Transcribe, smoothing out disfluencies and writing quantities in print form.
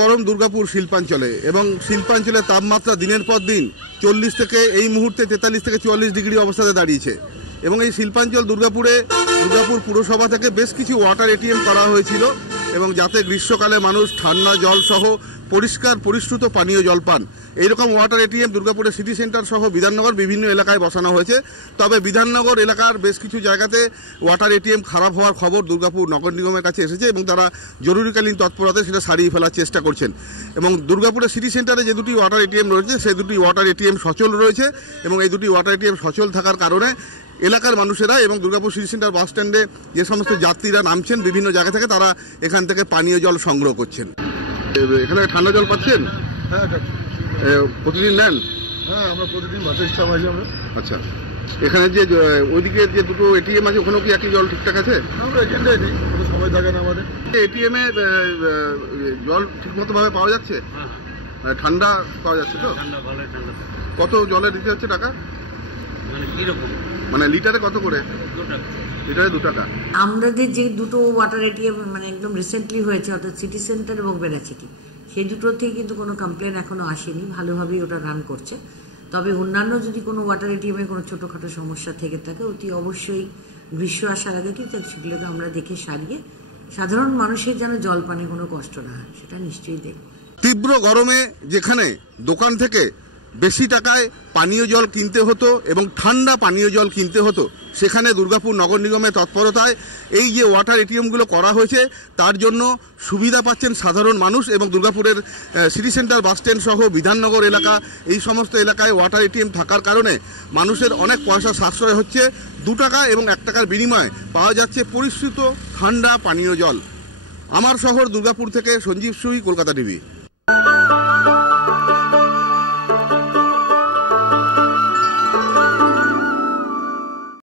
গরম দুর্গাপুর শিল্পাঞ্চলে এবং শিল্পাঞ্চলের তাপমাত্রা দিনের পর দিন 40 থেকে এই মুহূর্তে 43 থেকে 44 ডিগ্রি অবস্থাতে দাঁড়িয়েছে এবং এই শিল্পাঞ্চল দুর্গাপুর পুরসভা থেকে বেশ কিছু ওয়াটার এটিএম করা হয়েছিল এবং যাতে গ্রীষ্মকালে মানুষ ঠান্ডা জল সহ পরিষ্কার পরিশ্রুত পানীয় জল পান। এইরকম ওয়াটার এটিএম দুর্গাপুরের সিটি সেন্টার সহ বিধাননগর বিভিন্ন এলাকায় বসানো হয়েছে। তবে বিধাননগর এলাকার বেশ কিছু জায়গাতে ওয়াটার এটিএম খারাপ হওয়ার খবর দুর্গাপুর নগর নিগমের কাছে এসেছে এবং তারা জরুরিকালীন তৎপরতায় সেটা সারিয়ে ফেলার চেষ্টা করছেন। এবং দুর্গাপুরের সিটি সেন্টারে যে দুটি ওয়াটার এটিএম রয়েছে সেই দুটি ওয়াটার এটিএম সচল রয়েছে এবং এই দুটি ওয়াটার এটিএম সচল থাকার কারণে এলাকার মানুষেরা এবং দুর্গাপুর সিটি সেন্টার বাস স্ট্যান্ডে যে সমস্ত যাত্রীরা নামছেন বিভিন্ন জায়গা থেকে তারা এখান থেকে পানীয় জল সংগ্রহ করছেন। এখানে ঠান্ডা জল পাচ্ছেন? হ্যাঁ, প্রতিদিন নেন? হ্যাঁ, আমরা প্রতিদিন ভাতের স্টাফ আছি আমরা। আচ্ছা, এখানে যে ওইদিকে যে দুটো এটিএম আছে ওখানেও কি একই জল ঠিকঠাক আছে? আমরা এখানটাই নেই, কোনো সময় থাকে না আমাদের। এটিএম এ জল ঠিকমতো ভাবে পাওয়া যাচ্ছে? ঠান্ডা পাওয়া যাচ্ছে তো? কত জলে দিতে হচ্ছে টাকা? মানে লিটারে কত করে? লিটারে 2 টাকা। আমাদের যে দুটো ওয়াটার এটিএম মানে একদম রিসেন্টলি হয়েছে অর্থাৎ সিটি সেন্টার এবং বেনাচিটি, সেই দুটো থেকে কিন্তু কোনো কমপ্লেন এখনো আসেনি, ভালোভাবেই ওটা রান করছে। তবে অন্যান্য যদি কোনো ওয়াটার এটিএম এ কোনো ছোটোখাটো সমস্যা থেকে থাকে অতি অবশ্যই গ্রীষ্ম আসার আগে কিন্তু সেগুলোকে আমরা দেখে সারিয়ে সাধারণ মানুষের যেন জল পানে কোনো কষ্ট না হয় সেটা নিশ্চয়ই দেখব। তীব্র গরমে যেখানে দোকান থেকে বেশি টাকায় পানীয় জল কিনতে হতো এবং ঠান্ডা পানীয় জল কিনতে হতো, সেখানে দুর্গাপুর নগর নিগমের তৎপরতায় এই যে ওয়াটার এটিএমগুলো করা হয়েছে তার জন্য সুবিধা পাচ্ছেন সাধারণ মানুষ এবং দুর্গাপুরের সিটি সেন্টার বাস স্ট্যান্ড সহ বিধাননগর এলাকা এই সমস্ত এলাকায় ওয়াটার এটিএম থাকার কারণে মানুষের অনেক পয়সা সাশ্রয় হচ্ছে। 2 টাকা এবং 1 টাকার বিনিময়ে পাওয়া যাচ্ছে পরিশ্রুত ঠান্ডা পানীয় জল। আমার শহর দুর্গাপুর থেকে সঞ্জীব সুই, কলকাতা টিভি।